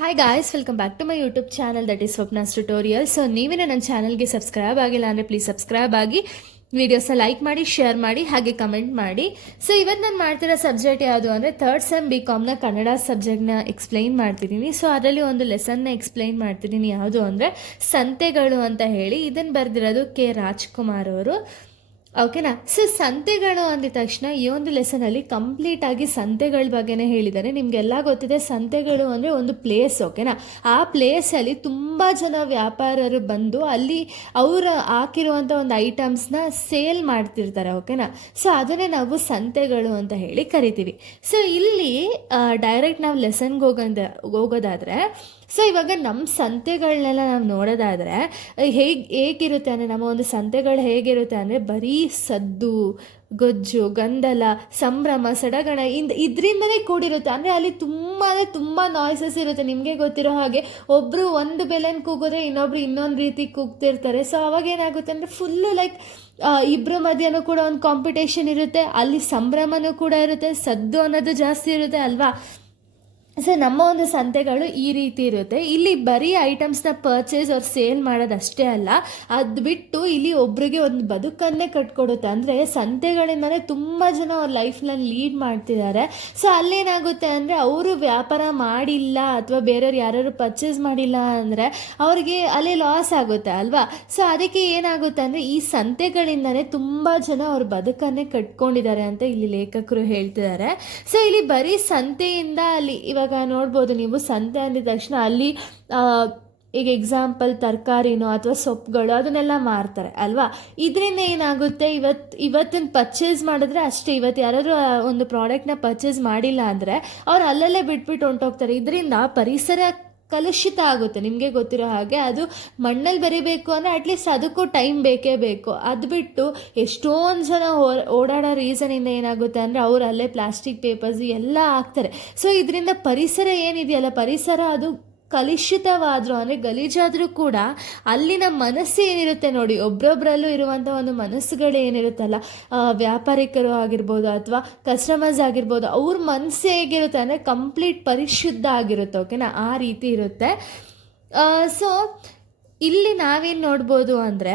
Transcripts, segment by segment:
Hi guys welcome back to my YouTube channel that is Swapna's tutorial so ನೀವೇನೇ ನನ್ನ ಚಾನಲ್ಗೆ subscribe ಆಗಿಲ್ಲ ಅಂದರೆ ಪ್ಲೀಸ್ ಸಬ್ಸ್ಕ್ರೈಬ್ ಆಗಿ ವೀಡಿಯೋಸ್ನ ಲೈಕ್ ಮಾಡಿ ಶೇರ್ ಮಾಡಿ, ಹಾಗೆ ಕಮೆಂಟ್ ಮಾಡಿ. ಸೊ ಇವತ್ತು ನಾನು ಮಾಡ್ತಿರೋ ಸಬ್ಜೆಕ್ಟ್ ಯಾವುದು ಅಂದರೆ ಥರ್ಡ್ ಸೆಮ್ ಬಿ ಕಾಮ್ನ ಕನ್ನಡ ಸಬ್ಜೆಕ್ಟ್ನ ಎಕ್ಸ್ಪ್ಲೈನ್ ಮಾಡ್ತಿದ್ದೀನಿ. ಸೊ ಅದರಲ್ಲಿ ಒಂದು ಲೆಸನ್ನ ಎಕ್ಸ್ಪ್ಲೈನ್ ಮಾಡ್ತಿದ್ದೀನಿ. ಯಾವುದು ಅಂದರೆ ಸಂತೆಗಳು ಅಂತ ಹೇಳಿ. ಇದನ್ನು ಬರೆದಿರೋದು ಕೆ. ರಾಜ್ಕುಮಾರ್ ಅವರು. ಓಕೆನಾ? ಸೊ ಸಂತೆಗಳು ಅಂದಿದ ತಕ್ಷಣ ಈ ಒಂದು ಲೆಸನಲ್ಲಿ ಕಂಪ್ಲೀಟ್ ಆಗಿ ಸಂತೆಗಳ ಬಗ್ಗೆನೇ ಹೇಳಿದ್ದಾರೆ ನಿಮಗೆಲ್ಲ ಗೊತ್ತಿದೆ, ಸಂತೆಗಳು ಅಂದರೆ ಒಂದು ಪ್ಲೇಸ್ ಓಕೆನಾ? ಆ ಪ್ಲೇಸಲ್ಲಿ ತುಂಬ ಜನ ವ್ಯಾಪಾರರು ಬಂದು ಅಲ್ಲಿ ಅವರು ಹಾಕಿರುವಂಥ ಒಂದು ಐಟಮ್ಸ್ನ ಸೇಲ್ ಮಾಡ್ತಿರ್ತಾರೆ, ಓಕೆನಾ? ಸೊ ಅದನ್ನೇ ನಾವು ಸಂತೆಗಳು ಅಂತ ಹೇಳಿ ಕರಿತೀವಿ. ಸೊ ಇಲ್ಲಿ ಡೈರೆಕ್ಟ್ ನಾವು ಲೆಸನ್ಗೆ ಹೋಗಂದ, ಹೋಗೋದಾದರೆ ಸೊ ಇವಾಗ ನಮ್ಮ ಸಂತೆಗಳನ್ನೆಲ್ಲ ನಾವು ನೋಡೋದಾದರೆ ಹೇಗೆ, ಹೇಗಿರುತ್ತೆ ಅಂದರೆ ನಮ್ಮ ಒಂದು ಸಂತೆಗಳು ಹೇಗಿರುತ್ತೆ ಅಂದರೆ ಬರೀ ಸದ್ದು, ಗೊಜ್ಜು ಗಂದಲ ಸಂಭ್ರಮ, ಸಡಗಣ ಇಂದ, ಇದರಿಂದನೇ ಕೂಡಿರುತ್ತೆ. ಅಂದರೆ ಅಲ್ಲಿ ತುಂಬ ಅಂದರೆ ತುಂಬ ನಾಯ್ಸಸ್ ಇರುತ್ತೆ. ನಿಮಗೆ ಗೊತ್ತಿರೋ ಹಾಗೆ ಒಬ್ಬರು ಒಂದು ಬೆಲೆನ ಕೂಗಿದ್ರೆ ಇನ್ನೊಬ್ರು ಇನ್ನೊಂದು ರೀತಿ ಕೂಗ್ತಿರ್ತಾರೆ. ಸೊ ಅವಾಗ ಏನಾಗುತ್ತೆ ಅಂದರೆ ಫುಲ್ಲು ಲೈಕ್ ಇಬ್ಬರ ಮಧ್ಯನೂ ಕೂಡ ಒಂದು ಕಾಂಪಿಟೇಷನ್ ಇರುತ್ತೆ. ಅಲ್ಲಿ ಸಂಭ್ರಮನೂ ಕೂಡ ಇರುತ್ತೆ. ಸದ್ದು ಅನ್ನೋದು ಜಾಸ್ತಿ ಇರುತ್ತೆ ಅಲ್ವಾ? ಸೊ ನಮ್ಮ ಒಂದು ಸಂತೆಗಳು ಈ ರೀತಿ ಇರುತ್ತೆ. ಇಲ್ಲಿ ಬರೀ ಐಟಮ್ಸ್ನ ಪರ್ಚೇಸ್ ಅವ್ರು ಸೇಲ್ ಮಾಡೋದಷ್ಟೇ ಅಲ್ಲ, ಅದು ಬಿಟ್ಟು ಇಲ್ಲಿ ಒಬ್ರಿಗೆ ಒಂದು ಬದುಕನ್ನೇ ಕಟ್ಕೊಡುತ್ತೆ. ಅಂದರೆ ಸಂತೆಗಳಿಂದಲೇ ತುಂಬ ಜನ ಅವ್ರ ಲೈಫ್ನಲ್ಲಿ ಲೀಡ್ ಮಾಡ್ತಿದ್ದಾರೆ. ಸೊ ಅಲ್ಲೇನಾಗುತ್ತೆ ಅಂದರೆ ಅವರು ವ್ಯಾಪಾರ ಮಾಡಿಲ್ಲ ಅಥವಾ ಬೇರೆಯವ್ರು ಯಾರು ಪರ್ಚೇಸ್ ಮಾಡಿಲ್ಲ ಅಂದರೆ ಅವ್ರಿಗೆ ಅಲ್ಲಿ ಲಾಸ್ ಆಗುತ್ತೆ ಅಲ್ವಾ? ಸೊ ಅದಕ್ಕೆ ಏನಾಗುತ್ತೆ ಅಂದರೆ ಈ ಸಂತೆಗಳಿಂದಲೇ ತುಂಬ ಜನ ಅವ್ರ ಬದುಕನ್ನೇ ಕಟ್ಕೊಂಡಿದ್ದಾರೆ ಅಂತ ಇಲ್ಲಿ ಲೇಖಕರು ಹೇಳ್ತಿದ್ದಾರೆ. ಸೊ ಇಲ್ಲಿ ಬರೀ ಸಂತೆಯಿಂದ ಅಲ್ಲಿ ಇವಾಗ ನೋಡ್ಬೋದು ನೀವು ಸಂತೆ ಅಂದಿದ ತಕ್ಷಣ ಅಲ್ಲಿ ಈಗ ಎಕ್ಸಾಂಪಲ್ ತರಕಾರಿನೋ ಅಥವಾ ಸೊಪ್ಪುಗಳು ಅದನ್ನೆಲ್ಲ ಮಾರ್ತಾರೆ, ಅಲ್ವಾ? ಇದರಿಂದ ಏನಾಗುತ್ತೆ? ಇವತ್ತು ಇವತ್ತಿನ ಪರ್ಚೇಸ್ ಮಾಡಿದ್ರೆ ಅಷ್ಟೇ. ಇವತ್ತು ಯಾರಾದರೂ ಒಂದು ಪ್ರಾಡಕ್ಟ್ನ ಪರ್ಚೇಸ್ ಮಾಡಿಲ್ಲ ಅಂದರೆ ಅವ್ರು ಅಲ್ಲಲ್ಲೇ ಬಿಟ್ಬಿಟ್ಟು ಹೊಂಟೋಗ್ತಾರೆ. ಇದರಿಂದ ಪರಿಸರ ಕಲುಷಿತ ಆಗುತ್ತೆ, ನಿಮಗೆ ಗೊತ್ತಿರೋ ಹಾಗೆ. ಅದು ಮಣ್ಣಲ್ಲಿ ಬರೀಬೇಕು ಅಂದರೆ ಅಟ್ಲೀಸ್ಟ್ ಅದಕ್ಕೂ ಟೈಮ್ ಬೇಕೇ ಬೇಕು. ಅದು ಬಿಟ್ಟು ಎಷ್ಟೊಂದು ಜನ ಓಡಾಡೋ ರೀಸನಿಂದ ಏನಾಗುತ್ತೆ ಅಂದರೆ ಅವರು ಅಲ್ಲೇ ಪ್ಲಾಸ್ಟಿಕ್ ಪೇಪರ್ಸ್ ಎಲ್ಲ ಹಾಕ್ತಾರೆ. ಸೊ ಇದರಿಂದ ಪರಿಸರ ಏನಿದೆಯಲ್ಲ, ಪರಿಸರ ಅದು ಕಲುಷಿತವಾದರೂ, ಅಂದರೆ ಗಲೀಜಾದರೂ ಕೂಡ ಅಲ್ಲಿನ ಮನಸ್ಸು ಏನಿರುತ್ತೆ ನೋಡಿ ಒಬ್ಬೊಬ್ಬರಲ್ಲೂ ಇರುವಂಥ ಒಂದು ಮನಸ್ಸುಗಳು ಏನಿರುತ್ತಲ್ಲ ವ್ಯಾಪಾರಿಕರು ಆಗಿರ್ಬೋದು ಅಥವಾ ಕಸ್ಟಮರ್ಸ್ ಆಗಿರ್ಬೋದು, ಅವ್ರ ಮನಸ್ಸು ಹೇಗಿರುತ್ತೆ ಅಂದರೆ ಕಂಪ್ಲೀಟ್ ಪರಿಶುದ್ಧ ಆಗಿರುತ್ತೆ ಓಕೆನಾ ಆ ರೀತಿ ಇರುತ್ತೆ. ಸೊ ಇಲ್ಲಿ ನಾವೇನು ನೋಡ್ಬೋದು ಅಂದರೆ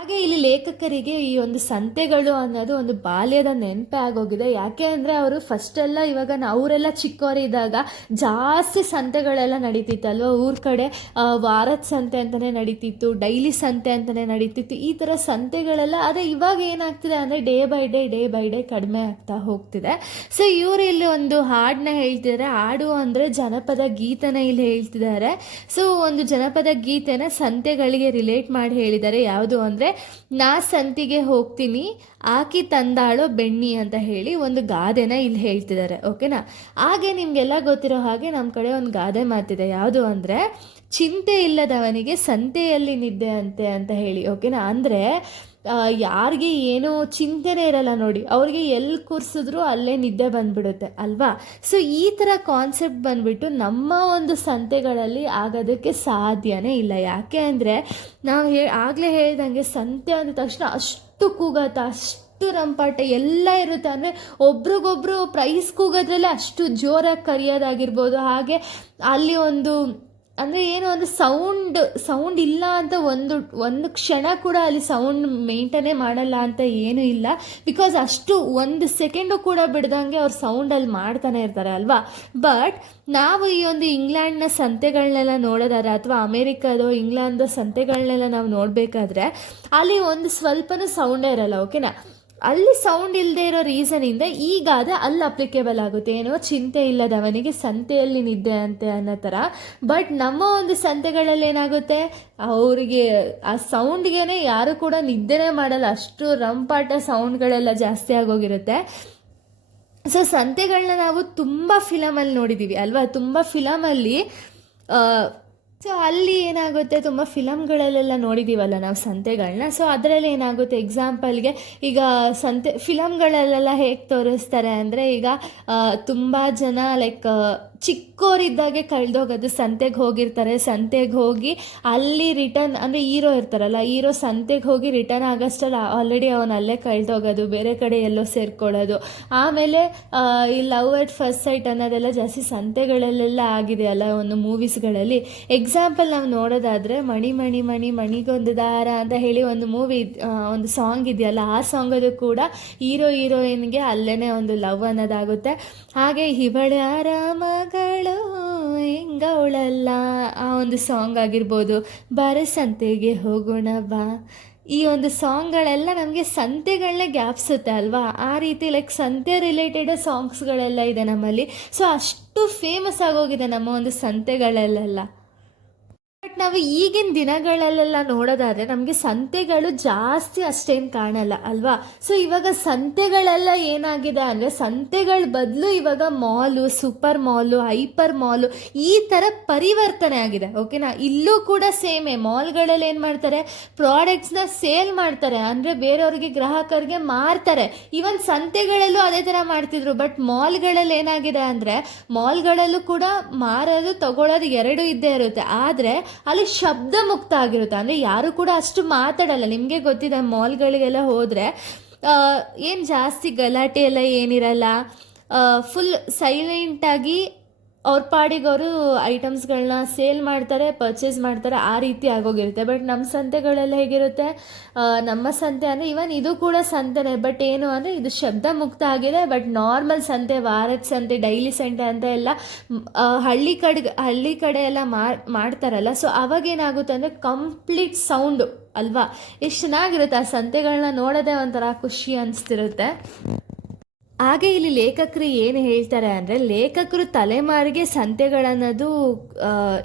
ಹಾಗೆ ಇಲ್ಲಿ ಲೇಖಕರಿಗೆ ಈ ಒಂದು ಸಂತೆಗಳು ಅನ್ನೋದು ಒಂದು ಬಾಲ್ಯದ ನೆನಪೇ ಆಗೋಗಿದೆ ಯಾಕೆ ಅಂದರೆ ಅವರು ಫಸ್ಟೆಲ್ಲ ಇವಾಗ ನಾ- ಅವರೆಲ್ಲ ಚಿಕ್ಕವರಿದ್ದಾಗ ಜಾಸ್ತಿ ಸಂತೆಗಳೆಲ್ಲ ನಡೀತಿತ್ತಲ್ವ? ಊರ ಕಡೆ ವಾರದ ಸಂತೆ ಅಂತಲೇ ನಡೀತಿತ್ತು, ಡೈಲಿ ಸಂತೆ ಅಂತಲೇ ನಡೀತಿತ್ತು. ಈ ಥರ ಸಂತೆಗಳೆಲ್ಲ, ಆದರೆ ಇವಾಗ ಏನಾಗ್ತಿದೆ ಅಂದರೆ day by day day by day ಕಡಿಮೆ ಆಗ್ತಾ ಹೋಗ್ತಿದೆ. ಸೊ ಇವರು ಇಲ್ಲಿ ಒಂದು ಹಾಡನ್ನ ಹೇಳ್ತಿದ್ದಾರೆ. ಹಾಡು ಅಂದರೆ ಜನಪದ ಗೀತನ ಇಲ್ಲಿ ಹೇಳ್ತಿದ್ದಾರೆ. ಸೊ ಒಂದು ಜನಪದ ಗೀತೆನ ಸಂತೆಗಳಿಗೆ ರಿಲೇಟ್ ಮಾಡಿ ಹೇಳಿದ್ದಾರೆ. ಯಾವುದು ಅಂದರೆ ನಾ ಸಂತಿಗೆ ಹೋಗ್ತೀನಿ, ಆಕಿ ತಂದಾಳೋ ಬೆಣ್ಣಿ ಅಂತ ಹೇಳಿ ಒಂದು ಗಾದೆನ ಇಲ್ಲಿ ಹೇಳ್ತಿದ್ದಾರೆ ಓಕೆನಾ ಹಾಗೆ ನಿಮಗೆಲ್ಲ ಗೊತ್ತಿರೋ ಹಾಗೆ ನಮ್ಮ ಕಡೆ ಒಂದು ಗಾದೆ ಮಾತಿದೆ ಯಾವುದು ಅಂದರೆ, ಚಿಂತೆ ಇಲ್ಲದವನಿಗೆ ಸಂತೆಯಲ್ಲಿ ನಿದ್ದೆ ಅಂತೆ ಅಂತ ಹೇಳಿ ಓಕೆನಾ ಅಂದರೆ ಯಾರಿಗೆ ಏನೋ ಚಿಂತೆನೇ ಇರಲ್ಲ ನೋಡಿ. ಅವ್ರಿಗೆ ಎಲ್ಲಿ ಕೂರಿಸಿದ್ರು ಅಲ್ಲೇ ನಿದ್ದೆ ಬಂದ್ಬಿಡುತ್ತೆ, ಅಲ್ವಾ? ಸೊ ಈ ಥರ ಕಾನ್ಸೆಪ್ಟ್ ಬಂದ್ಬಿಟ್ಟು ನಮ್ಮ ಒಂದು ಸಂತೆಗಳಲ್ಲಿ ಆಗೋದಕ್ಕೆ ಸಾಧ್ಯನೇ ಇಲ್ಲ. ಯಾಕೆ ಅಂದರೆ, ನಾವು ಹೇ, ಆಗಲೇ ಹೇಳ್ದಂಗೆ ಸಂತೆ ಅಂದ ತಕ್ಷಣ ಅಷ್ಟು ಕೂಗತ್ತ, ಅಷ್ಟು ರಂಪಾಟ ಎಲ್ಲ ಇರುತ್ತೆ. ಅಂದರೆ ಒಬ್ರಿಗೊಬ್ರು ಪ್ರೈಸ್ ಕೂಗೋದ್ರಲ್ಲೇ ಅಷ್ಟು ಜೋರಾಗಿ ಕರೆಯೋದಾಗಿರ್ಬೋದು. ಹಾಗೆ ಅಲ್ಲಿ ಒಂದು ಅಂದರೆ ಏನು, ಒಂದು ಸೌಂಡ್ ಸೌಂಡ್ ಇಲ್ಲ ಅಂತ ಒಂದು ಒಂದು ಕ್ಷಣ ಕೂಡ ಅಲ್ಲಿ ಸೌಂಡ್ ಮೇಂಟೈನೇ ಮಾಡಲ್ಲ ಅಂತ ಏನೂ ಇಲ್ಲ. ಬಿಕಾಸ್ ಅಷ್ಟು ಒಂದು ಸೆಕೆಂಡು ಕೂಡ ಬಿಡ್ದಂಗೆ ಅವ್ರು ಸೌಂಡಲ್ಲಿ ಮಾಡ್ತಾನೆ ಇರ್ತಾರೆ ಅಲ್ವಾ? ಬಟ್ ನಾವು ಈ ಒಂದು ಇಂಗ್ಲೆಂಡ್ನ ಸಂತೆಗಳನ್ನೆಲ್ಲ ನೋಡೋದಾದ್ರೆ ಅಥವಾ ಅಮೇರಿಕಾದ ಇಂಗ್ಲೆಂಡ್ ಸಂತೆಗಳನ್ನೆಲ್ಲ ನಾವು ನೋಡಬೇಕಾದ್ರೆ ಅಲ್ಲಿ ಒಂದು ಸ್ವಲ್ಪನೂ ಸೌಂಡೇ ಇರಲ್ಲ ಓಕೆನಾ ಅಲ್ಲಿ ಸೌಂಡ್ ಇಲ್ಲದೆ ಇರೋ ರೀಸನಿಂದ ಈಗ ಗಾದೆ ಅಲ್ಲಿ ಅಪ್ಲಿಕೇಬಲ್ ಆಗುತ್ತೆ. ಏನೋ ಚಿಂತೆ ಇಲ್ಲದವನಿಗೆ ಸಂತೆಯಲ್ಲಿ ನಿದ್ದೆ ಅಂತೆ ಅನ್ನೋ ಥರ ಬಟ್ ನಮ್ಮ ಒಂದು ಸಂತೆಗಳಲ್ಲಿ ಏನಾಗುತ್ತೆ? ಅವರಿಗೆ ಆ ಸೌಂಡ್ಗೇನೆ ಯಾರು ಕೂಡ ನಿದ್ದೆನೇ ಮಾಡಲ್ಲ. ಅಷ್ಟು ರಂಪಾಟ ಸೌಂಡ್ಗಳೆಲ್ಲ ಜಾಸ್ತಿ ಆಗೋಗಿರುತ್ತೆ. ಸೊ ಸಂತೆಗಳನ್ನ ನಾವು ತುಂಬ ಫಿಲಮಲ್ಲಿ ನೋಡಿದ್ದೀವಿ ಅಲ್ವಾ? ತುಂಬ ಫಿಲಮಲ್ಲಿ ಸೊ ಅಲ್ಲಿ ಏನಾಗುತ್ತೆ? ತುಂಬ ಫಿಲಮ್ಗಳಲ್ಲೆಲ್ಲ ನೋಡಿದ್ದೀವಲ್ಲ ನಾವು ಸಂತೆಗಳನ್ನ ಸೊ ಅದರಲ್ಲಿ ಏನಾಗುತ್ತೆ? ಎಕ್ಸಾಂಪಲ್ಗೆ ಈಗ ಸಂತೆ ಫಿಲಮ್ಗಳಲ್ಲೆಲ್ಲ ಹೇಗೆ ತೋರಿಸ್ತಾರೆ ಅಂದರೆ ಈಗ ತುಂಬ ಜನ ಲೈಕ್ ಚಿಕ್ಕೋರಿದ್ದಾಗೆ ಕಳೆದೋಗೋದು, ಸಂತೆಗೆ ಹೋಗಿರ್ತಾರೆ, ಸಂತೆಗೆ ಹೋಗಿ ಅಲ್ಲಿ ರಿಟರ್ನ್ ಅಂದರೆ ಹೀರೋ ಇರ್ತಾರಲ್ಲ, ಹೀರೋ ಸಂತೆಗೆ ಹೋಗಿ ರಿಟರ್ನ್ ಆಗೋಷ್ಟರಲ್ಲಿ ಆಲ್ರೆಡಿ ಅವನು ಅಲ್ಲೇ ಕಳೆದೋಗೋದು, ಬೇರೆ ಕಡೆ ಎಲ್ಲೋ ಸೇರ್ಕೊಳ್ಳೋದು. ಆಮೇಲೆ ಈ ಲವ್ ಅಟ್ ಫಸ್ಟ್ ಸೈಟ್ ಅನ್ನೋದೆಲ್ಲ ಜಾಸ್ತಿ ಸಂತೆಗಳಲ್ಲೆಲ್ಲ ಆಗಿದೆ ಅಲ್ಲ ಒಂದು ಮೂವೀಸ್ಗಳಲ್ಲಿ ಎಕ್ಸಾಂಪಲ್ ನಾವು ನೋಡೋದಾದರೆ ಮಣಿ ಮಣಿ ಮಣಿ, ಮಣಿಗೊಂದು ದಾರ ಅಂತ ಹೇಳಿ ಒಂದು ಮೂವಿ ಒಂದು ಸಾಂಗ್ ಇದೆಯಲ್ಲ, ಆ ಸಾಂಗದು ಕೂಡ ಹೀರೋ ಹೀರೋಯಿನ್ಗೆ ಅಲ್ಲೇ ಒಂದು ಲವ್ ಅನ್ನೋದಾಗುತ್ತೆ. ಹಾಗೆ ಇವಳ್ಯಾರ ಮಗಳು ಹೆಂಗವಳಲ್ಲ. ಆ ಒಂದು ಸಾಂಗ್ ಆಗಿರ್ಬೋದು, ಬರ ಸಂತೆಗೆ ಹೋಗೋಣ ಬಾ ಈ ಒಂದು ಸಾಂಗ್ಗಳೆಲ್ಲ ನಮಗೆ ಸಂತೆಗಳನ್ನೇ ಗ್ಯಾಪ್ಸುತ್ತೆ ಅಲ್ವಾ? ಆ ರೀತಿ ಲೈಕ್ ಸಂತೆ ರಿಲೇಟೆಡ್ ಸಾಂಗ್ಸ್ಗಳೆಲ್ಲ ಇದೆ ನಮ್ಮಲ್ಲಿ. ಸೊ ಅಷ್ಟು ಫೇಮಸ್ ಆಗೋಗಿದೆ ನಮ್ಮ ಒಂದು ಸಂತೆಗಳಲ್ಲೆಲ್ಲ. ನಾವು ಈಗಿನ ದಿನಗಳಲ್ಲೆಲ್ಲ ನೋಡೋದಾದ್ರೆ ನಮಗೆ ಸಂತೆಗಳು ಜಾಸ್ತಿ ಅಷ್ಟೇನು ಕಾಣಲ್ಲ, ಅಲ್ವಾ? ಸೊ ಇವಾಗ ಸಂತೆಗಳೆಲ್ಲ ಏನಾಗಿದೆ ಅಂದರೆ ಸಂತೆಗಳ ಬದಲು ಇವಾಗ ಮಾಲು, ಸೂಪರ್ ಮಾಲು, ಹೈಪರ್ ಮಾಲು ಈ ಥರ ಪರಿವರ್ತನೆ ಆಗಿದೆ ಓಕೆನಾ ಇಲ್ಲೂ ಕೂಡ ಸೇಮೇ, ಮಾಲ್ಗಳಲ್ಲಿ ಏನು ಮಾಡ್ತಾರೆ? ಪ್ರಾಡಕ್ಟ್ಸ್ನ ಸೇಲ್ ಮಾಡ್ತಾರೆ, ಅಂದರೆ ಬೇರೆಯವ್ರಿಗೆ ಗ್ರಾಹಕರಿಗೆ ಮಾರ್ತಾರೆ. ಈವನ್ ಸಂತೆಗಳಲ್ಲೂ ಅದೇ ಥರ ಮಾಡ್ತಿದ್ರು ಬಟ್ ಮಾಲ್ಗಳಲ್ಲಿ ಏನಾಗಿದೆ ಅಂದರೆ ಮಾಲ್ಗಳಲ್ಲೂ ಕೂಡ ಮಾರೋದು ತಗೊಳ್ಳೋದು ಎರಡು ಇದ್ದೇ ಇರುತ್ತೆ. ಆದರೆ ಅಲ್ಲಿ ಶಬ್ದ ಮುಕ್ತ ಆಗಿರುತ್ತೆ. ಅಂದರೆ ಯಾರು ಕೂಡ ಅಷ್ಟು ಮಾತಾಡಲ್ಲ. ನಿಮಗೆ ಗೊತ್ತಿದೆ, ಮಾಲ್ಗಳಿಗೆಲ್ಲ ಹೋದರೆ ಏನು ಜಾಸ್ತಿ ಗಲಾಟೆ ಎಲ್ಲ ಏನಿರಲ್ಲ ಫುಲ್ ಸೈಲೆಂಟಾಗಿ ಅವ್ರ ಪಾಡಿಗೆ ಅವರು ಐಟಮ್ಸ್ಗಳನ್ನ ಸೇಲ್ ಮಾಡ್ತಾರೆ, ಪರ್ಚೇಸ್ ಮಾಡ್ತಾರೆ, ಆ ರೀತಿ ಆಗೋಗಿರುತ್ತೆ. ಬಟ್ ನಮ್ಮ ಸಂತೆಗಳೆಲ್ಲ ಹೇಗಿರುತ್ತೆ? ನಮ್ಮ ಸಂತೆ ಅಂದರೆ ಇವನ್ ಇದು ಕೂಡ ಸಂತೆನೇ, ಬಟ್ ಏನು ಅಂದರೆ ಇದು ಶಬ್ದ ಮುಕ್ತ ಆಗಿದೆ. ಬಟ್ ನಾರ್ಮಲ್ ಸಂತೆ, ವಾರದ ಸಂತೆ, ಡೈಲಿ ಸಂತೆ ಅಂತ ಎಲ್ಲ ಹಳ್ಳಿ ಕಡೆ ಹಳ್ಳಿ ಕಡೆ ಎಲ್ಲ ಮಾಡ್ತಾರಲ್ಲ. ಸೊ ಅವಾಗ ಏನಾಗುತ್ತೆ ಅಂದರೆ ಕಂಪ್ಲೀಟ್ ಸೌಂಡು, ಅಲ್ವಾ? ಎಷ್ಟು ಚೆನ್ನಾಗಿರುತ್ತೆ ಆ ಸಂತೆಗಳನ್ನ ನೋಡೋದೇ ಒಂಥರ ಖುಷಿ ಅನಿಸ್ತಿರುತ್ತೆ. ಹಾಗೆ ಇಲ್ಲಿ ಲೇಖಕರು ಏನು ಹೇಳ್ತಾರೆ ಅಂದರೆ ಲೇಖಕರು ತಲೆಮಾರಿಗೆ ಸಂತೆಗಳನ್ನೋದು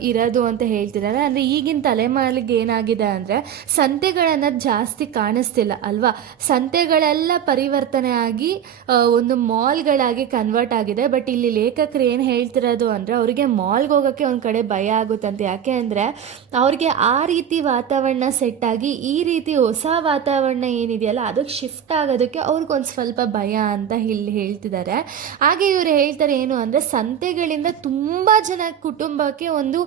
ಇರೋದು ಅಂತ ಹೇಳ್ತಿದ್ದಾರೆ. ಅಂದರೆ ಈಗಿನ ತಲೆಮಾರಿಗೆ ಏನಾಗಿದೆ ಅಂದರೆ ಸಂತೆಗಳನ್ನು ಜಾಸ್ತಿ ಕಾಣಿಸ್ತಿಲ್ಲ ಅಲ್ವಾ? ಸಂತೆಗಳೆಲ್ಲ ಪರಿವರ್ತನೆ ಆಗಿ ಒಂದು ಮಾಲ್ಗಳಾಗಿ ಕನ್ವರ್ಟ್ ಆಗಿದೆ. ಬಟ್ ಇಲ್ಲಿ ಲೇಖಕರು ಏನು ಹೇಳ್ತಿರೋದು ಅಂದರೆ ಅವರಿಗೆ ಮಾಲ್ಗೆ ಹೋಗೋಕ್ಕೆ ಒಂದು ಕಡೆ ಭಯ ಆಗುತ್ತಂತೆ ಯಾಕೆ ಅಂದರೆ ಅವ್ರಿಗೆ ಆ ರೀತಿ ವಾತಾವರಣ ಸೆಟ್ ಆಗಿ, ಈ ರೀತಿ ಹೊಸ ವಾತಾವರಣ ಏನಿದೆಯಲ್ಲ, ಅದಕ್ಕೆ ಶಿಫ್ಟ್ ಆಗೋದಕ್ಕೆ ಅವ್ರಿಗೊಂದು ಸ್ವಲ್ಪ ಭಯ ಅಂತ ಇಲ್ಲಿ ಹೇಳ್ತಿದ್ದಾರೆ. ಹಾಗೆ ಇವರು ಹೇಳ್ತಾರೆ ಏನು ಅಂದರೆ ಸಂತೆಗಳಿಂದ ತುಂಬ ಜನ ಕುಟುಂಬಕ್ಕೆ ಒಂದು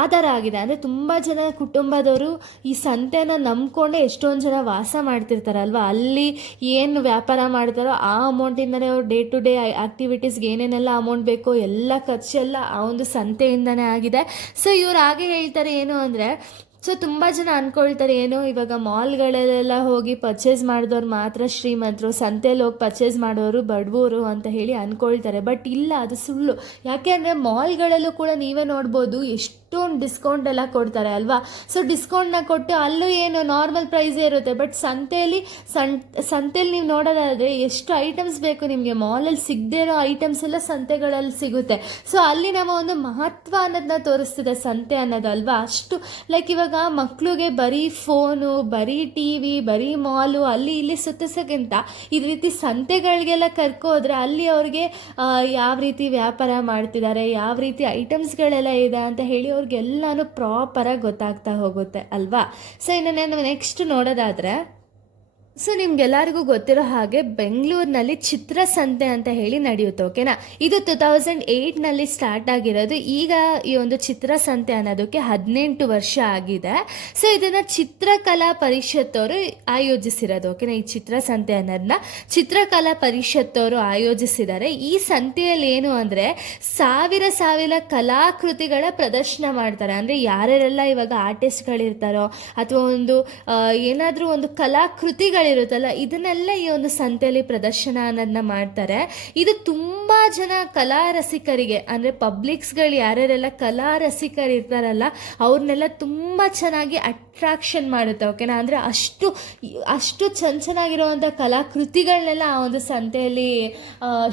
ಆಧಾರ ಆಗಿದೆ. ಅಂದರೆ ತುಂಬ ಜನ ಕುಟುಂಬದವರು ಈ ಸಂತೆನ ನಂಬಿಕೊಂಡೇ ಎಷ್ಟೊಂದು ಜನ ವಾಸ ಮಾಡ್ತಿರ್ತಾರಲ್ವ ಅಲ್ಲಿ ಏನು ವ್ಯಾಪಾರ ಮಾಡ್ತಾರೋ ಆ ಅಮೌಂಟಿಂದನೇ ಅವ್ರು ಡೇ ಟು ಡೇ ಆ್ಯಕ್ಟಿವಿಟೀಸ್ಗೆ ಏನೇನೆಲ್ಲ ಅಮೌಂಟ್ ಬೇಕೋ ಎಲ್ಲ ಖರ್ಚೆಲ್ಲ ಆ ಒಂದು ಸಂತೆಯಿಂದನೇ ಆಗಿದೆ. ಸೊ ಇವ್ರು ಹಾಗೆ ಹೇಳ್ತಾರೆ ಏನು ಅಂದರೆ ಸೊ ತುಂಬ ಜನ ಅಂದ್ಕೊಳ್ತಾರೆ ಏನೋ ಇವಾಗ ಮಾಲ್ಗಳಲ್ಲೆಲ್ಲ ಹೋಗಿ ಪರ್ಚೇಸ್ ಮಾಡಿದವ್ರು ಮಾತ್ರ ಶ್ರೀಮಂತರು ಸಂತೆಯಲ್ಲಿ ಹೋಗಿ ಪರ್ಚೇಸ್ ಮಾಡೋರು, ಬಡವರು ಅಂತ ಹೇಳಿ ಅಂದ್ಕೊಳ್ತಾರೆ ಬಟ್ ಇಲ್ಲ, ಅದು ಸುಳ್ಳು. ಯಾಕೆ ಅಂದರೆ ಮಾಲ್ಗಳಲ್ಲೂ ಕೂಡ ನೀವೇ ನೋಡ್ಬೋದು ಎಷ್ಟೊಂದು ಡಿಸ್ಕೌಂಟ್ ಎಲ್ಲ ಕೊಡ್ತಾರೆ ಅಲ್ವಾ? ಸೊ ಡಿಸ್ಕೌಂಟ್ನ ಕೊಟ್ಟು ಅಲ್ಲೂ ಏನು ನಾರ್ಮಲ್ ಪ್ರೈಸೇ ಇರುತ್ತೆ. ಬಟ್ ಸಂತೆಯಲ್ಲಿ ಸಂ ಸಂತೆಯಲ್ಲಿ ನೀವು ನೋಡೋದಾದರೆ ಎಷ್ಟು ಐಟಮ್ಸ್ ಬೇಕು ನಿಮಗೆ? ಮಾಲಲ್ಲಿ ಸಿಗದೇ ಇರೋ ಐಟಮ್ಸ್ ಎಲ್ಲ ಸಂತೆಗಳಲ್ಲಿ ಸಿಗುತ್ತೆ. ಸೊ ಅಲ್ಲಿ ನಮ್ಮ ಒಂದು ಮಹತ್ವ ಅನ್ನೋದನ್ನ ತೋರಿಸ್ತಿದೆ ಸಂತೆ ಅನ್ನೋದು ಅಲ್ವಾ? ಅಷ್ಟು ಲೈಕ್ ಇವಾಗ ಮಕ್ಕಳಿಗೆ ಬರೀ ಫೋನು ಬರೀ ಟಿ ವಿ ಬರೀ ಮಾಲು ಅಲ್ಲಿ ಇಲ್ಲಿ ಸುತ್ತಿಸೋಕ್ಕಿಂತ ಈ ರೀತಿ ಸಂತೆಗಳಿಗೆಲ್ಲ ಕರ್ಕೋದ್ರೆ ಅಲ್ಲಿ ಅವ್ರಿಗೆ ಯಾವ ರೀತಿ ವ್ಯಾಪಾರ ಮಾಡ್ತಿದ್ದಾರೆ, ಯಾವ ರೀತಿ ಐಟಮ್ಸ್ಗಳೆಲ್ಲ ಇದೆ ಅಂತ ಹೇಳಿ ಅವ್ರಿಗೆಲ್ಲನೂ ಪ್ರಾಪರಾಗಿ ಗೊತ್ತಾಗ್ತಾ ಹೋಗುತ್ತೆ ಅಲ್ವಾ? ಸೊ ಇನ್ನು ನೆಕ್ಸ್ಟ್ ನೋಡೋದಾದರೆ ಸೊ ನಿಮ್ಗೆಲ್ಲರಿಗೂ ಗೊತ್ತಿರೋ ಹಾಗೆ ಬೆಂಗಳೂರಿನಲ್ಲಿ ಚಿತ್ರಸಂತೆ ಅಂತ ಹೇಳಿ ನಡೆಯುತ್ತೆ ಓಕೆನಾ ಇದು ಟು ತೌಸಂಡ್ ಏಯ್ಟ್ನಲ್ಲಿ ಸ್ಟಾರ್ಟ್ ಆಗಿರೋದು. ಈಗ ಈ ಒಂದು ಚಿತ್ರಸಂತೆ ಅನ್ನೋದಕ್ಕೆ ಹದಿನೆಂಟು ವರ್ಷ ಆಗಿದೆ. ಸೊ ಇದನ್ನು ಚಿತ್ರಕಲಾ ಪರಿಷತ್ತವರು ಆಯೋಜಿಸಿರೋದು ಓಕೆನಾ ಈ ಚಿತ್ರಸಂತೆ ಅನ್ನೋದನ್ನ ಚಿತ್ರಕಲಾ ಪರಿಷತ್ತವರು ಆಯೋಜಿಸಿದ್ದಾರೆ. ಈ ಸಂತೆಯಲ್ಲಿ ಏನು ಅಂದರೆ ಸಾವಿರ ಸಾವಿರ ಕಲಾಕೃತಿಗಳ ಪ್ರದರ್ಶನ ಮಾಡ್ತಾರೆ. ಅಂದರೆ ಯಾರ್ಯಾರೆಲ್ಲ ಇವಾಗ ಆರ್ಟಿಸ್ಟ್ಗಳಿರ್ತಾರೋ ಅಥವಾ ಒಂದು ಏನಾದರೂ ಒಂದು ಕಲಾಕೃತಿಗಳಿರುತ್ತಲ್ಲ ಇದನ್ನೆಲ್ಲ ಈ ಒಂದು ಸಂತೆಯಲ್ಲಿ ಪ್ರದರ್ಶನ ಅನ್ನೋದನ್ನ ಮಾಡ್ತಾರೆ. ಇದು ತುಂಬ ಜನ ಕಲಾ ರಸಿಕರಿಗೆ, ಅಂದರೆ ಪಬ್ಲಿಕ್ಸ್ಗಳು ಯಾರ್ಯಾರೆಲ್ಲ ಕಲಾ ರಸಿಕರು ಇರ್ತಾರಲ್ಲ, ಅವ್ರನ್ನೆಲ್ಲ ತುಂಬ ಚೆನ್ನಾಗಿ ಅಟ್ರಾಕ್ಷನ್ ಮಾಡುತ್ತೆ ಓಕೆನಾ ಅಂದರೆ ಅಷ್ಟು ಅಷ್ಟು ಚೆನ್ನ ಚೆನ್ನಾಗಿರುವಂಥ ಕಲಾಕೃತಿಗಳನ್ನೆಲ್ಲ ಆ ಒಂದು ಸಂತೆಯಲ್ಲಿ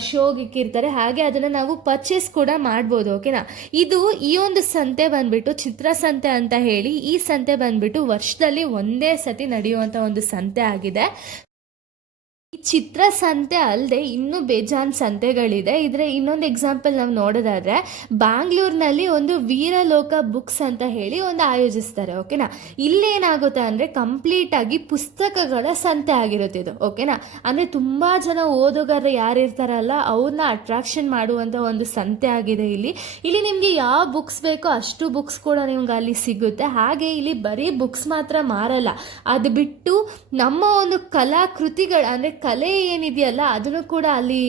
ಶೋಗೆ ಇಕ್ಕಿರ್ತಾರೆ. ಹಾಗೆ ಅದನ್ನು ನಾವು ಪರ್ಚೇಸ್ ಕೂಡ ಮಾಡ್ಬೋದು ಓಕೆನಾ ಇದು ಈ ಒಂದು ಸಂತೆ ಬಂದ್ಬಿಟ್ಟು ಚಿತ್ರಸಂತೆ ಅಂತ ಹೇಳಿ ಈ ಸಂತೆ ಬಂದ್ಬಿಟ್ಟು ವರ್ಷದಲ್ಲಿ ಒಂದೇ ಸತಿ ನಡೆಯುವಂಥ ಒಂದು ಸಂತೆ ಆಗಿದೆ. 哎。ಚಿತ್ರ ಸಂತೆ ಅಲ್ಲದೆ ಇನ್ನೂ ಬೇಜಾನ್ ಸಂತೆಗಳಿದೆ. ಇದರ ಇನ್ನೊಂದು ಎಕ್ಸಾಂಪಲ್ ನಾವು ನೋಡೋದಾದ್ರೆ, ಬ್ಯಾಂಗ್ಳೂರಿನಲ್ಲಿ ಒಂದು ವೀರಲೋಕ ಬುಕ್ಸ್ ಅಂತ ಹೇಳಿ ಒಂದು ಆಯೋಜಿಸ್ತಾರೆ, ಓಕೆನಾ? ಇಲ್ಲೇನಾಗುತ್ತೆ ಅಂದರೆ ಕಂಪ್ಲೀಟಾಗಿ ಪುಸ್ತಕಗಳ ಸಂತೆ ಆಗಿರುತ್ತೆ ಇದು, ಓಕೆನಾ? ಅಂದರೆ ತುಂಬ ಜನ ಓದುಗರು ಯಾರಿರ್ತಾರಲ್ಲ ಅವ್ರನ್ನ ಅಟ್ರಾಕ್ಷನ್ ಮಾಡುವಂಥ ಒಂದು ಸಂತೆ ಆಗಿದೆ ಇಲ್ಲಿ. ಇಲ್ಲಿ ನಿಮಗೆ ಯಾವ ಬುಕ್ಸ್ ಬೇಕೋ ಅಷ್ಟು ಬುಕ್ಸ್ ಕೂಡ ನಿಮ್ಗೆ ಅಲ್ಲಿ ಸಿಗುತ್ತೆ. ಹಾಗೆ ಇಲ್ಲಿ ಬರೀ ಬುಕ್ಸ್ ಮಾತ್ರ ಮಾರಲ್ಲ. ಅದು ಬಿಟ್ಟು ನಮ್ಮ ಒಂದು ಕಲಾಕೃತಿಗಳು, ಅಂದರೆ ಕಲೆ ಏನಿದೆಯಲ್ಲ ಅದನ್ನು ಕೂಡ ಅಲ್ಲಿ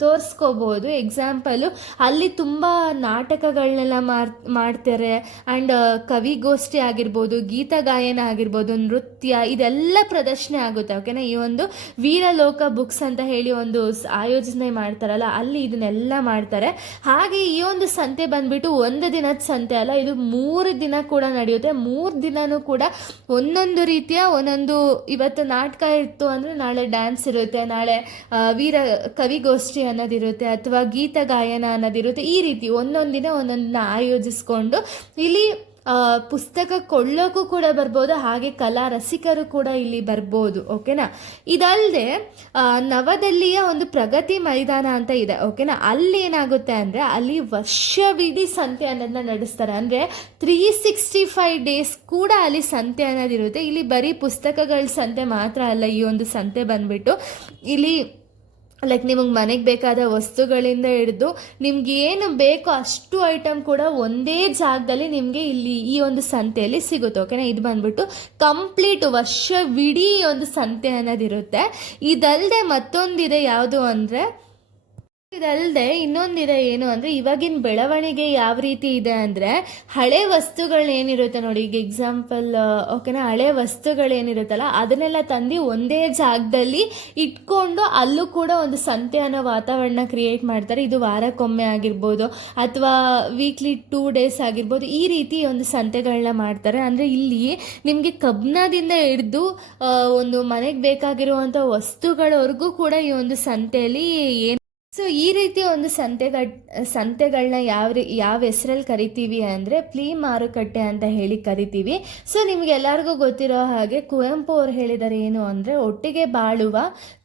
ತೋರಿಸ್ಕೋಬೋದು. ಎಕ್ಸಾಂಪಲು ಅಲ್ಲಿ ತುಂಬ ನಾಟಕಗಳನ್ನೆಲ್ಲ ಮಾರ್, ಮಾಡ್ತಾರೆ. ಆ್ಯಂಡ್ ಕವಿಗೋಷ್ಠಿ ಆಗಿರ್ಬೋದು, ಗೀತ ಗಾಯನ ಆಗಿರ್ಬೋದು, ನೃತ್ಯ ಇದೆಲ್ಲ ಪ್ರದರ್ಶನ ಆಗುತ್ತೆ ಓಕೆನಾ ಈ ಒಂದು ವೀರಲೋಕ ಬುಕ್ಸ್ ಅಂತ ಹೇಳಿ ಒಂದು ಆಯೋಜನೆ ಮಾಡ್ತಾರಲ್ಲ, ಅಲ್ಲಿ ಇದನ್ನೆಲ್ಲ ಮಾಡ್ತಾರೆ. ಹಾಗೆ ಈ ಒಂದು ಸಂತೆ ಬಂದ್ಬಿಟ್ಟು ಒಂದು ದಿನದ ಸಂತೆ ಅಲ್ಲ, ಇದು ಮೂರು ದಿನ ಕೂಡ ನಡೆಯುತ್ತೆ. ಮೂರು ದಿನನೂ ಕೂಡ ಒಂದೊಂದು ರೀತಿಯ ಒಂದೊಂದು ಇವತ್ತು ನಾಟಕ ಇತ್ತು ಅಂದರೆ ನಾಳೆ ಡ್ಯಾನ್ಸ್ ಇರುತ್ತೆ, ನಾಳೆ ವೀರ, ಕವಿಗೋಷ್ಠಿ ಅನ್ನೋದಿರುತ್ತೆ ಅಥವಾ ಗೀತ ಗಾಯನ ಅನ್ನೋದಿರುತ್ತೆ ಈ ರೀತಿ ಒಂದೊಂದು ದಿನ ಒಂದೊಂದನ್ನ ಆಯೋಜಿಸ್ಕೊಂಡು ಇಲ್ಲಿ ಪುಸ್ತಕ ಕೊಳ್ಳೋಕ್ಕೂ ಕೂಡ ಬರ್ಬೋದು, ಹಾಗೆ ಕಲಾ ರಸಿಕರು ಕೂಡ ಇಲ್ಲಿ ಬರ್ಬೋದು, ಓಕೆನಾ? ಇದಲ್ಲದೆ ನವದೆಲ್ಲಿಯ ಒಂದು ಪ್ರಗತಿ ಮೈದಾನ ಅಂತ ಇದೆ, ಓಕೆನಾ? ಅಲ್ಲಿ ಏನಾಗುತ್ತೆ ಅಂದರೆ, ಅಲ್ಲಿ ವರ್ಷವಿಡೀ ಸಂತೆ ಅನ್ನೋದನ್ನ ನಡೆಸ್ತಾರೆ. ಅಂದರೆ ತ್ರೀ ಸಿಕ್ಸ್ಟಿ ಫೈವ್ ಡೇಸ್ ಕೂಡ ಅಲ್ಲಿ ಸಂತೆ ಅನ್ನೋದಿರುತ್ತೆ. ಇಲ್ಲಿ ಬರೀ ಪುಸ್ತಕಗಳ ಸಂತೆ ಮಾತ್ರ ಅಲ್ಲ, ಈ ಒಂದು ಸಂತೆ ಬಂದ್ಬಿಟ್ಟು. ಇಲ್ಲಿ ಲೈಕ್ ನಿಮಗೆ ಮನೆಗೆ ಬೇಕಾದ ವಸ್ತುಗಳಿಂದ ಹಿಡಿದು ನಿಮ್ಗೆ ಏನು ಬೇಕೋ ಅಷ್ಟು ಐಟಮ್ ಕೂಡ ಒಂದೇ ಜಾಗದಲ್ಲಿ ನಿಮಗೆ ಇಲ್ಲಿ ಈ ಒಂದು ಸಂತೆಯಲ್ಲಿ ಸಿಗುತ್ತೆ ಓಕೆನಾ ಇದು ಬಂದ್ಬಿಟ್ಟು ಕಂಪ್ಲೀಟ್ ವರ್ಷವಿಡೀ ಒಂದು ಸಂತೆ ಅನ್ನೋದಿರುತ್ತೆ. ಇದಲ್ಲದೆ ಮತ್ತೊಂದಿದೆ ಯಾವುದು ಅಂದರೆ ಇದಲ್ಲದೆ ಇನ್ನೊಂದಿದೆ ಏನು ಅಂದರೆ ಇವಾಗಿನ ಬೆಳವಣಿಗೆ ಯಾವ ರೀತಿ ಇದೆ ಅಂದರೆ ಹಳೆ ವಸ್ತುಗಳೇನಿರುತ್ತೆ ನೋಡಿ, ಈಗ ಎಕ್ಸಾಂಪಲ್ ಓಕೆನಾ ಹಳೆ ವಸ್ತುಗಳೇನಿರುತ್ತಲ್ಲ ಅದನ್ನೆಲ್ಲ ತಂದು ಒಂದೇ ಜಾಗದಲ್ಲಿ ಇಟ್ಕೊಂಡು ಅಲ್ಲೂ ಕೂಡ ಒಂದು ಸಂತೆ ಅನ್ನೋ ವಾತಾವರಣ ಕ್ರಿಯೇಟ್ ಮಾಡ್ತಾರೆ. ಇದು ವಾರಕ್ಕೊಮ್ಮೆ ಆಗಿರ್ಬೋದು ಅಥವಾ ವೀಕ್ಲಿ ಟೂ ಡೇಸ್ ಆಗಿರ್ಬೋದು, ಈ ರೀತಿ ಒಂದು ಸಂತೆಗಳನ್ನ ಮಾಡ್ತಾರೆ. ಅಂದರೆ ಇಲ್ಲಿ ನಿಮಗೆ ಕಬ್ಬಿಣದಿಂದ ಹಿಡಿದು ಒಂದು ಮನೆಗೆ ಬೇಕಾಗಿರುವಂಥ ವಸ್ತುಗಳವರೆಗೂ ಕೂಡ ಈ ಒಂದು ಸಂತೆಯಲ್ಲಿ ಏನು ಸೊ ಈ ರೀತಿಯ ಒಂದು ಸಂತೆಗಳ ಸಂತೆಗಳನ್ನ ಯಾವ ರೀ, ಯಾವ ಹೆಸರಲ್ಲಿ ಕರಿತೀವಿ ಅಂದರೆ ಪ್ಲೀ ಮಾರುಕಟ್ಟೆ ಅಂತ ಹೇಳಿ ಕರಿತೀವಿ. ಸೊ ನಿಮಗೆಲ್ಲರಿಗೂ ಗೊತ್ತಿರೋ ಹಾಗೆ ಕುವೆಂಪು ಅವರು ಹೇಳಿದ್ದಾರೆ ಏನು ಅಂದರೆ ಒಟ್ಟಿಗೆ ಬಾಳುವ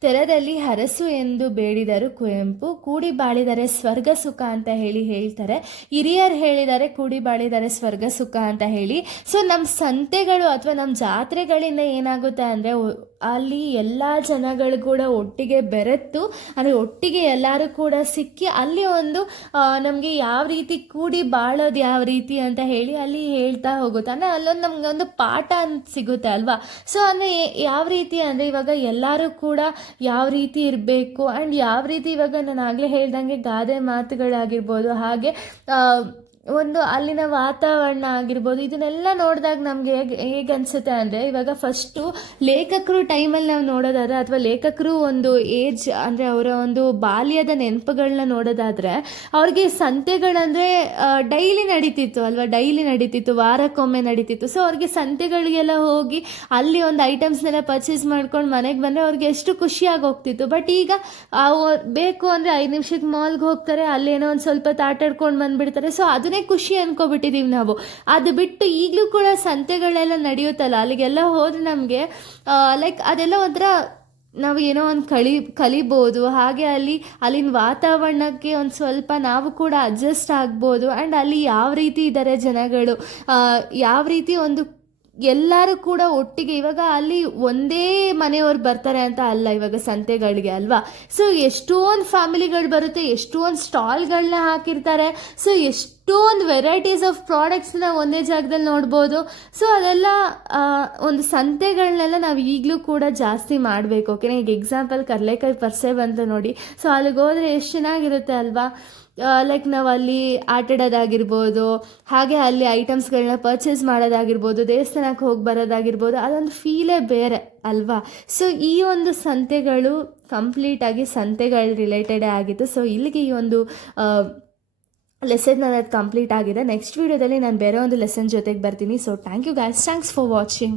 ತೆರದಲ್ಲಿ ಹರಸು ಎಂದು ಬೇಡಿದರು ಕುವೆಂಪು. ಕೂಡಿ ಬಾಳಿದರೆ ಸ್ವರ್ಗ ಸುಖ ಅಂತ ಹೇಳಿ ಹೇಳ್ತಾರೆ. ಹಿರಿಯರು ಹೇಳಿದ್ದಾರೆ ಕೂಡಿ ಬಾಳಿದರೆ ಸ್ವರ್ಗ ಸುಖ ಅಂತ ಹೇಳಿ. ಸೊ ನಮ್ಮ ಸಂತೆಗಳು ಅಥವಾ ನಮ್ಮ ಜಾತ್ರೆಗಳಿಂದ ಏನಾಗುತ್ತೆ ಅಂದರೆ ಅಲ್ಲಿ ಎಲ್ಲ ಜನಗಳು ಕೂಡ ಒಟ್ಟಿಗೆ ಬೆರೆತು, ಅಂದರೆ ಒಟ್ಟಿಗೆ ಎಲ್ಲರೂ ಕೂಡ ಸಿಕ್ಕಿ ಅಲ್ಲಿ ಒಂದು ನಮಗೆ ಯಾವ ರೀತಿ ಕೂಡಿ ಬಾಳೋದು ಯಾವ ರೀತಿ ಅಂತ ಹೇಳಿ ಅಲ್ಲಿ ಹೇಳ್ತಾ ಹೋಗುತ್ತೆ. ಅಂದರೆ ಅಲ್ಲೊಂದು ನಮ್ಗೆ ಒಂದು ಪಾಠ ಅಂತ ಸಿಗುತ್ತೆ ಅಲ್ವಾ? ಸೊ ಅಂದರೆ ಯಾವ ರೀತಿ ಅಂದರೆ ಇವಾಗ ಎಲ್ಲರೂ ಕೂಡ ಯಾವ ರೀತಿ ಇರಬೇಕು ಆ್ಯಂಡ್ ಯಾವ ರೀತಿ ಇವಾಗ ನಾನು ಆಗಲೇ ಹೇಳ್ದಂಗೆ ಗಾದೆ ಮಾತುಗಳಾಗಿರ್ಬೋದು, ಹಾಗೆ ಒಂದು ಅಲ್ಲಿನ ವಾತಾವರಣ ಆಗಿರ್ಬೋದು, ಇದನ್ನೆಲ್ಲ ನೋಡಿದಾಗ ನಮಗೆ ಹೇಗೆ ಹೇಗೆ ಅನಿಸುತ್ತೆ ಅಂದರೆ, ಇವಾಗ ಫಸ್ಟು ಲೇಖಕರು ಟೈಮಲ್ಲಿ ನಾವು ನೋಡೋದಾದರೆ, ಅಥವಾ ಲೇಖಕರು ಒಂದು ಏಜ್ ಅಂದರೆ ಅವರ ಒಂದು ಬಾಲ್ಯದ ನೆನಪುಗಳನ್ನ ನೋಡೋದಾದರೆ, ಅವ್ರಿಗೆ ಸಂತೆಗಳಂದರೆ ಡೈಲಿ ನಡೀತಿತ್ತು ಅಲ್ವಾ? ಡೈಲಿ ನಡೀತಿತ್ತು, ವಾರಕ್ಕೊಮ್ಮೆ ನಡೀತಿತ್ತು. ಸೊ ಅವ್ರಿಗೆ ಸಂತೆಗಳಿಗೆಲ್ಲ ಹೋಗಿ ಅಲ್ಲಿ ಒಂದು ಐಟಮ್ಸ್ನೆಲ್ಲ ಪರ್ಚೇಸ್ ಮಾಡ್ಕೊಂಡು ಮನೆಗೆ ಬಂದರೆ ಅವ್ರಿಗೆ ಎಷ್ಟು ಖುಷಿಯಾಗಿ ಹೋಗ್ತಿತ್ತು ಬಟ್ ಈಗ ಬೇಕು ಅಂದರೆ ಐದು ನಿಮಿಷಕ್ಕೆ ಮಾಲ್ಗೆ ಹೋಗ್ತಾರೆ, ಅಲ್ಲೇನೋ ಒಂದು ಸ್ವಲ್ಪ ತಾಟಾಡ್ಕೊಂಡು ಬಂದುಬಿಡ್ತಾರೆ. ಸೊ ಅದನ್ನೇ ಖುಷಿ ಅಂದ್ಕೊಬಿಟ್ಟಿದ್ದೀವಿ ನಾವು. ಅದು ಬಿಟ್ಟು ಈಗಲೂ ಕೂಡ ಸಂತೆಗಳೆಲ್ಲ ನಡೆಯುತ್ತಲ್ಲ, ಅಲ್ಲಿಗೆಲ್ಲ ಹೋದ್ರೆ ನಮಗೆ ಲೈಕ್ ಅದೆಲ್ಲ ಒಂಥರ ನಾವು ಏನೋ ಒಂದು ಕಳಿ, ಕಲಿಬೋದು. ಹಾಗೆ ಅಲ್ಲಿ, ಅಲ್ಲಿನ ವಾತಾವರಣಕ್ಕೆ ಒಂದು ಸ್ವಲ್ಪ ನಾವು ಕೂಡ ಅಡ್ಜಸ್ಟ್ ಆಗ್ಬೋದು. ಆ್ಯಂಡ್ ಅಲ್ಲಿ ಯಾವ ರೀತಿ ಇದ್ದಾರೆ ಜನಗಳು? ಯಾವ ರೀತಿ ಒಂದು ಎಲ್ಲರೂ ಕೂಡ ಒಟ್ಟಿಗೆ, ಇವಾಗ ಅಲ್ಲಿ ಒಂದೇ ಮನೆಯವ್ರು ಬರ್ತಾರೆ ಅಂತ ಅಲ್ಲ ಇವಾಗ ಸಂತೆಗಳಿಗೆ ಅಲ್ವಾ? ಸೊ ಎಷ್ಟೊಂದು ಫ್ಯಾಮಿಲಿಗಳು ಬರುತ್ತೆ, ಎಷ್ಟೊಂದು ಸ್ಟಾಲ್ಗಳನ್ನ ಹಾಕಿರ್ತಾರೆ. ಸೊ ಎಷ್ಟೊಂದು ವೆರೈಟೀಸ್ ಆಫ್ ಪ್ರಾಡಕ್ಟ್ಸ್ನ ಒಂದೇ ಜಾಗದಲ್ಲಿ ನೋಡ್ಬೋದು. ಸೊ ಅದೆಲ್ಲ ಒಂದು ಸಂತೆಗಳನ್ನೆಲ್ಲ ನಾವು ಈಗಲೂ ಕೂಡ ಜಾಸ್ತಿ ಮಾಡಬೇಕು. ಓಕೆ ಈಗ ಎಕ್ಸಾಂಪಲ್ ಕರ್ಲೆಕಾಯಿ ಪರ್ಸೆ ಬಂತು ನೋಡಿ. ಸೊ ಅಲ್ಲಿಗೆ ಹೋದರೆ ಎಷ್ಟು ಚೆನ್ನಾಗಿರುತ್ತೆ ಅಲ್ವಾ? ಲೈಕ್ ನಾವು ಅಲ್ಲಿ ಆಟಾಡೋದಾಗಿರ್ಬೋದು, ಹಾಗೆ ಅಲ್ಲಿ ಐಟಮ್ಸ್ಗಳನ್ನ ಪರ್ಚೇಸ್ ಮಾಡೋದಾಗಿರ್ಬೋದು ದೇವಸ್ಥಾನಕ್ಕೆ ಹೋಗಿ ಬರೋದಾಗಿರ್ಬೋದು, ಅದೊಂದು ಫೀಲೇ ಬೇರೆ ಅಲ್ವಾ? ಸೊ ಈ ಒಂದು ಸಂತೆಗಳು ಕಂಪ್ಲೀಟಾಗಿ ಸಂತೆಗಳು ರಿಲೇಟೆಡೇ ಆಗಿತ್ತು. ಸೊ ಇಲ್ಲಿಗೆ ಈ ಒಂದು ಲೆಸನ್ ಅನ್ನೋದು ಕಂಪ್ಲೀಟ್ ಆಗಿದೆ. ನೆಕ್ಸ್ಟ್ ವೀಡಿಯೋದಲ್ಲಿ ನಾನು ಬೇರೆ ಒಂದು ಲೆಸನ್ ಜೊತೆಗೆ ಬರ್ತೀನಿ. So thank you guys thanks for watching